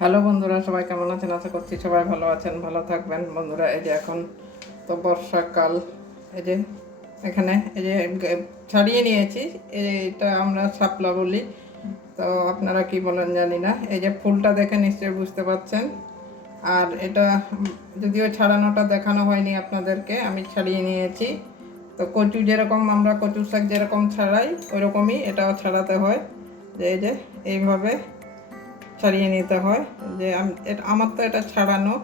Hello বন্ধুরা, সবাই কেমন আছেন? আশা করছি সবাই ভালো আছেন, ভালো থাকবেন। বন্ধুরা, এই যে এখন তো বর্ষাকাল। এই যে এখানে, এই যে ছাড়িয়ে নিয়েছি। এটা আমরা শাপলা বলি। তো আপনারা কি বলেন জানি না। এই যে ফুলটা দেখে নিশ্চয়ই বুঝতে পারছেন। আর এটা যদিও ছাড়ানোটা দেখানো হয়নি আপনাদেরকে, আমি ছাড়িয়ে নিয়েছি। তো কচু যেরকম আমরা কচু শাক যেরকম ছাড়াই, ওরকমই এটাও ছাড়াতে হয়। যে এই যে এইভাবে ছাড়িয়ে নিতে হয়। যে আমার তো এটা ছাড়ানো।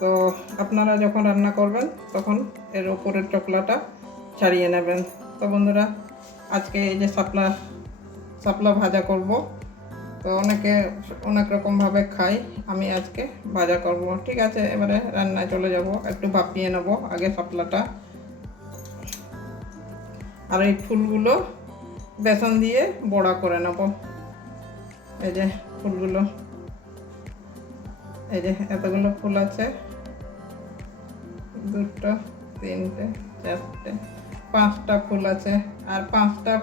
তো আপনারা যখন রান্না করবেন, তখন এর ওপরের চকলাটা ছাড়িয়ে নেবেন। তো বন্ধুরা, আজকে এই যে শাপলা শাপলা ভাজা করব। তো অনেকে অনেক রকমভাবে খাই, আমি আজকে ভাজা করব। ঠিক আছে, এবারে রান্নায় চলে যাব। একটু ভাপিয়ে নেব আগে শাপলাটা আর এই ফুলগুলো বেসন দিয়ে বড়া করে নেব। এই যে ফুলগুলো। এই যে এতগুলো ফুল আছে। দুটো, তিনটে, চারটে, পাঁচটা ফুল আছে। আর পাঁচটা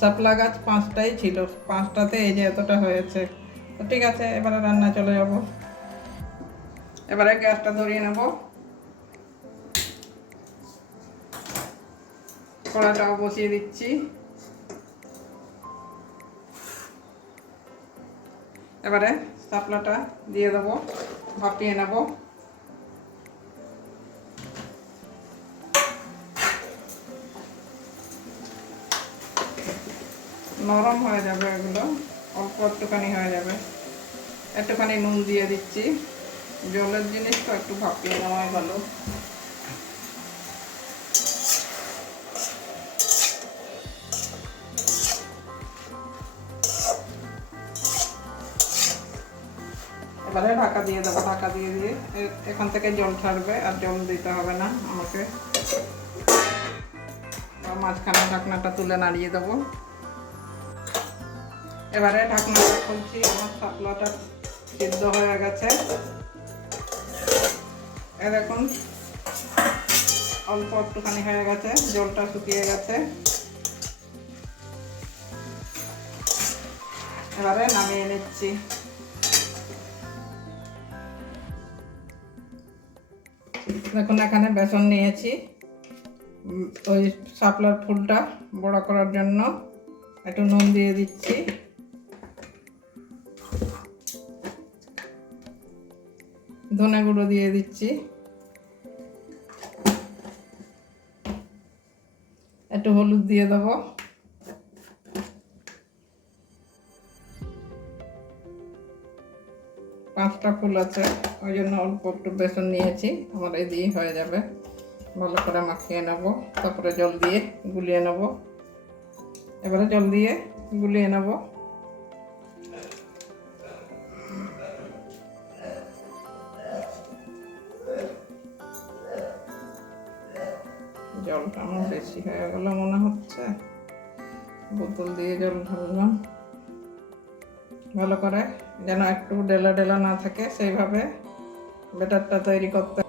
শাপলা গাছ পাঁচটাই ছিল। পাঁচটাতে এই যে এতটা হয়েছে। তো ঠিক আছে, এবারে রান্না চলে যাব। এবারে গ্যাসটা ধরিয়ে নেব। কড়াটাও বসিয়ে দিচ্ছি। এবারে শাপলাটা দিয়ে দেবো, ভাপিয়ে নেব। নরম হয়ে যাবে এগুলো, অল্প একটুখানি হয়ে যাবে। একটুখানি নুন দিয়ে দিচ্ছি। জলের জিনিস তো একটু ভাপিয়ে নেওয়াই ভালো। এবারে ঢাকা দিয়ে দেবো, ঢাকা দিয়ে দিয়ে এখান থেকে জল ছাড়বে আর জল দিতে হবে না আমাকে। মাঝখানে ঢাকনাটা তুলে নাড়িয়ে দেবো। এবারে ঢাকনাটা খুলছি, আমার শাপলাটা সিদ্ধ হয়ে গেছে। এ দেখুন, অল্প একটুখানি হয়ে গেছে, জলটা শুকিয়ে গেছে। এবারে নামিয়ে নিচ্ছি। দেখুন এখানে বেসন নিয়েছি ওই শাপলার ফুলটা বড়া করার জন্য একটু নুন দিয়ে দিচ্ছি। ধনে গুঁড়ো দিয়ে দিচ্ছি। একটু হলুদ দিয়ে দেবো। পাঁচটা ফুল আছে, ওই জন্য অল্প একটু বেসন নিয়েছি, আমার এই দিয়ে হয়ে যাবে। ভালো করে মাখিয়ে নেব, তারপরে জল দিয়ে গুলিয়ে নেব। এবারে জল দিয়ে গুলিয়ে নেব। জলটা আমার বেশি হয়ে গেল মনে হচ্ছে। বোতল দিয়ে জল ঢাললাম। ভালো করে যেন একটু ডেলা ডেলা না থাকে, সেইভাবে ব্যাটারটা তৈরি করতে।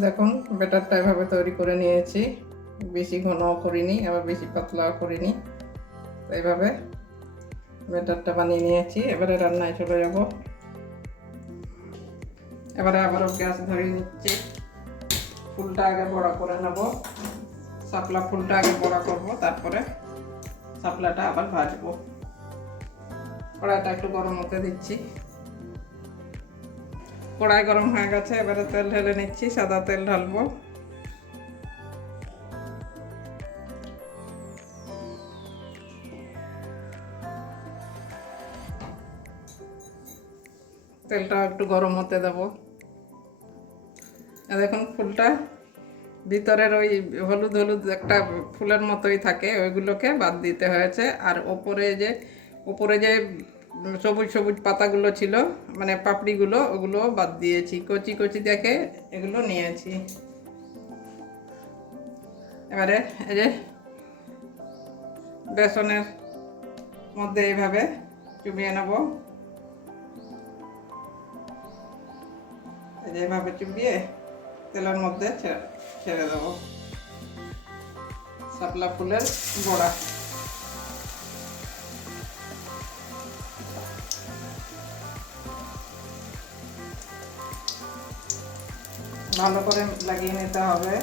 দেখুন ব্যাটারটা এভাবে তৈরি করে নিয়েছি। বেশি ঘনও করিনি, আবার বেশি পাতলাও করিনি। এইভাবে ব্যাটারটা বানিয়ে নিয়েছি। এবারে রান্নায় চলে যাব। এবারে আবারও গ্যাস ধরিয়ে নিচ্ছি। ফুলটা আগে বড়া করে নেব। শাপলা ফুলটা আগে বড়া করব, তারপরে শাপলাটা আবার ভাজবো। কড়াইটা একটু গরম হতে দিচ্ছি। কড়াই গরম হয়ে গেছে, এবারে তেল ঢেলে নিচ্ছি, সাদা তেল ঢালবো। তেলটা একটু গরম হতে দেবো। দেখুন ফুলটা ভিতরের ওই হলুদ হলুদ একটা ফুলের মতোই থাকে, ওইগুলোকে বাদ দিতে হয়েছে। আর ওপরে যে ওপরে যে সবুজ সবুজ পাতাগুলো ছিল মানে পাপড়িগুলো, ওগুলো বাদ দিয়েছি। কচি কচি দেখে এগুলো নিয়েছি। এবারে এই যে বেসনের মধ্যে এইভাবে চুবিয়ে নেব। এই এইভাবে চুবিয়ে তেলের মধ্যে ছেড়ে দেবো। শাপলা ফুলের বড়া ভালো করে লাগিয়ে নিতে হবে।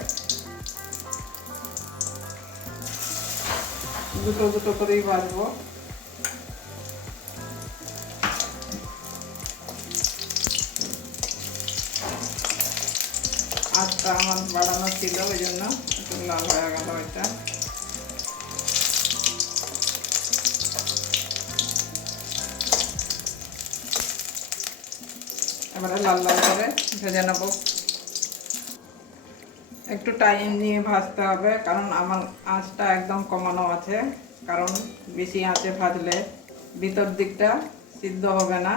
দুটো দুটো করেই ভাজবো আজটা আমার বাড়ানো ছিল, ওই জন্য একটু লাল হয়ে গেল এটা এবারে লাল লাল করে ভেজে নেব। একটু টাইম নিয়ে ভাজতে হবে, কারণ আমার আঁচটা একদম কমানো আছে, কারণ বেশি আঁচে ভাজলে ভিতর দিকটা সিদ্ধ হবে না,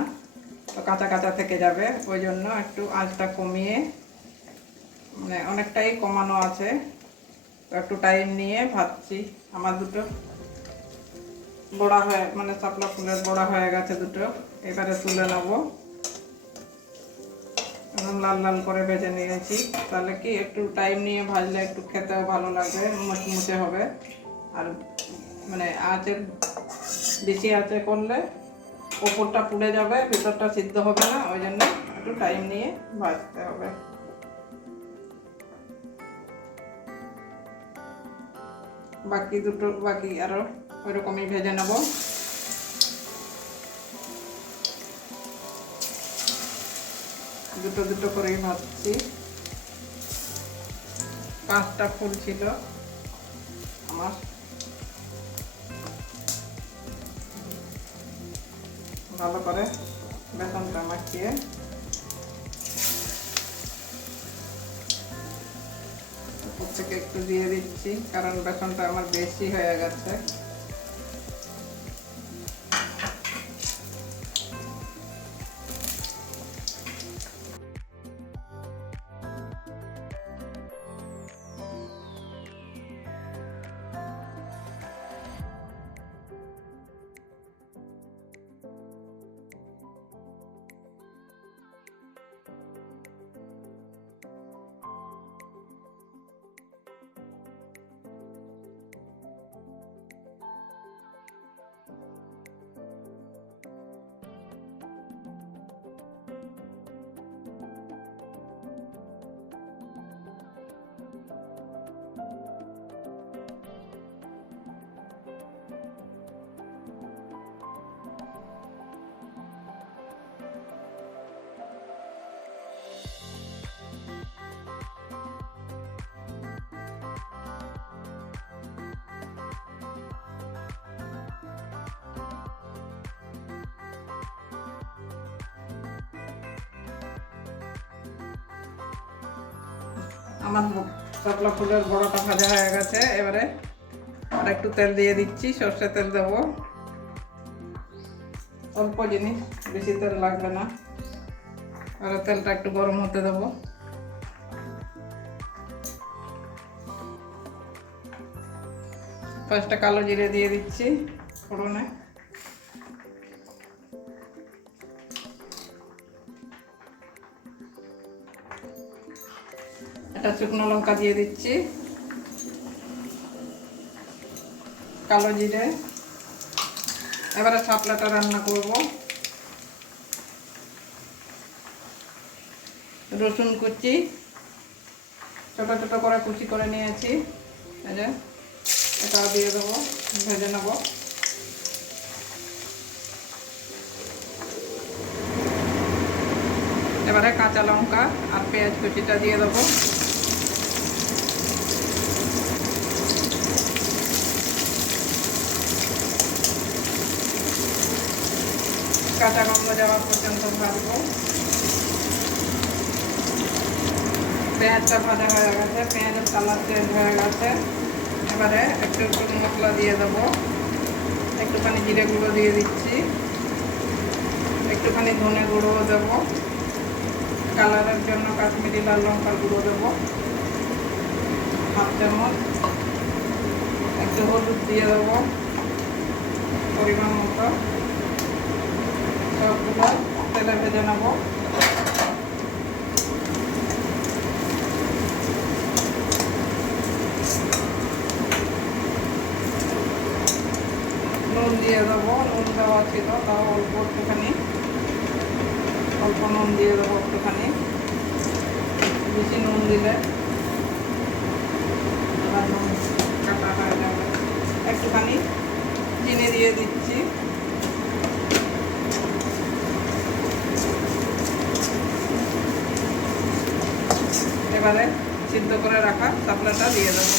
তো কাঁচা কাঁচা থেকে যাবে, ওই জন্য একটু আঁচটা কমিয়ে মানে অনেকটাই কমানো আছে, তো একটু টাইম নিয়ে ভাজছি, আমার দুটো বড়া হয়ে মানে শাপলা ফুলের বড়া হয়ে গেছে দুটো, এবারে তুলে নেব। একদম লাল লাল করে ভেজে নিয়েছি। তাহলে কি একটু টাইম নিয়ে ভাজলে একটু খেতেও ভালো লাগবে মুচমুচে হবে। আর মানে আঁচের বেশি আঁচে করলে ওপরটা পুড়ে যাবে, ভিতরটা সিদ্ধ হবে না, ওই জন্য একটু টাইম নিয়ে ভাজতে হবে। বাকি দুটো, বাকি আরও ওইরকমই ভেজে নেব। দুটো দুটো করেই ভাজছি। পাঁচটা ফুল ছিল আমার। ভালো করে বেসনটা মাখিয়ে। থেকে একটু দিয়ে দিচ্ছি, কারণ বেসনটা আমার বেশি হয়ে গেছে। আমার শাপলা ফুলের বড়াটা ভাজা হয়ে গেছে। এবারে আর একটু তেল দিয়ে দিচ্ছি, সর্ষে তেল দেবো। অল্প জিনিস, বেশি তেল লাগবে না। আর তেলটা একটু গরম হতে দেবো। ফার্স্টে কালো জিরে দিয়ে দিচ্ছি ফোড়নে। একটা শুকনো লঙ্কা দিয়ে দিচ্ছি। কালো জিরে। এবারে শাপলাটা রান্না করব। রসুন কুচি। ছোট ছোট করে কুচি করে নিয়েছি। এটাও দিয়ে দেবো, ভেজে নেব। এবারে কাঁচা লঙ্কা আর পেঁয়াজ কুচিটা দিয়ে দেবো। কাঁচা গন্ধ যাওয়া পর্যন্ত ভাজবো। পেঁয়াজটা ভাজা হয়ে গেছে, পেঁয়াজের কালার চেঞ্জ হয়ে গেছে। এবারে একটু একটু মশলা দিয়ে দেবো। একটুখানি জিরে গুঁড়ো দিয়ে দিচ্ছি। একটুখানি ধনে গুঁড়ো দেবো। কালারের জন্য কাশ্মীরি লাল লঙ্কার গুঁড়ো দেবো। হাফ চামচ। একটু হলুদ দিয়ে দেবো। পরিমাণ মতো। সবগুলো তেলে ভেজে নেব নুন দিয়ে দেবো নুন দেওয়া ছিল তাও অল্প একটুখানি অল্প নুন দিয়ে দেবো একটুখানি বেশি নুন দিলে নুন কাটা হয়ে যাবে একটুখানি চিনি দিয়ে দিচ্ছি এবারে সিদ্ধ করে রাখা শাপলাটা দিয়ে দেবো।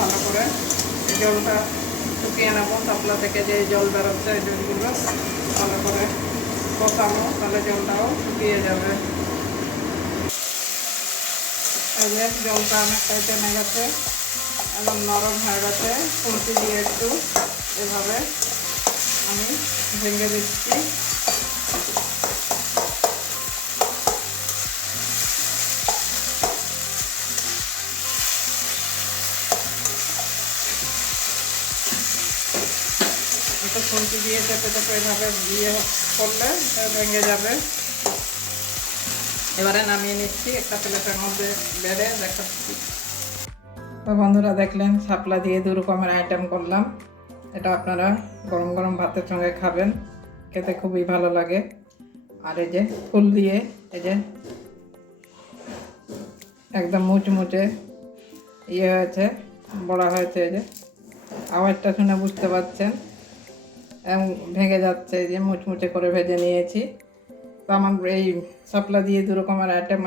ভালো করে জলটা শুকিয়ে নেব শাপলা থেকে যে জল বেরোচ্ছে জলগুলো ভালো করে কষাবো, তাহলে জলটাও শুকিয়ে যাবে। জলটা অনেকটাই টেনে গেছে এবং নরম হয়ে গেছে খুন্তি দিয়ে একটু এভাবে আমি ভেঙে দিচ্ছি। একটু দিয়ে চেপে চেপে এভাবে দিয়ে করলে ভেঙে যাবে। এবারে নামিয়ে নিচ্ছি, একটা প্লেটের মধ্যে বেড়ে দেখাচ্ছি। তো বন্ধুরা দেখলেন, শাপলা দিয়ে দু রকমের আইটেম করলাম। এটা আপনারা গরম গরম ভাতের সঙ্গে খাবেন। খেতে খুবই ভালো লাগে। আর এই যে ফুল দিয়ে এই যে একদম মুচমুচে ইয়ে হয়েছে, বড়া হয়েছে এই যে। আওয়াজটা শুনে বুঝতে পারছেন। এবং ভেঙে যাচ্ছে এই যে, মুচমুচে করে ভেজে নিয়েছি। তো আমার এই শাপলা দিয়ে দু রকমের আইটেম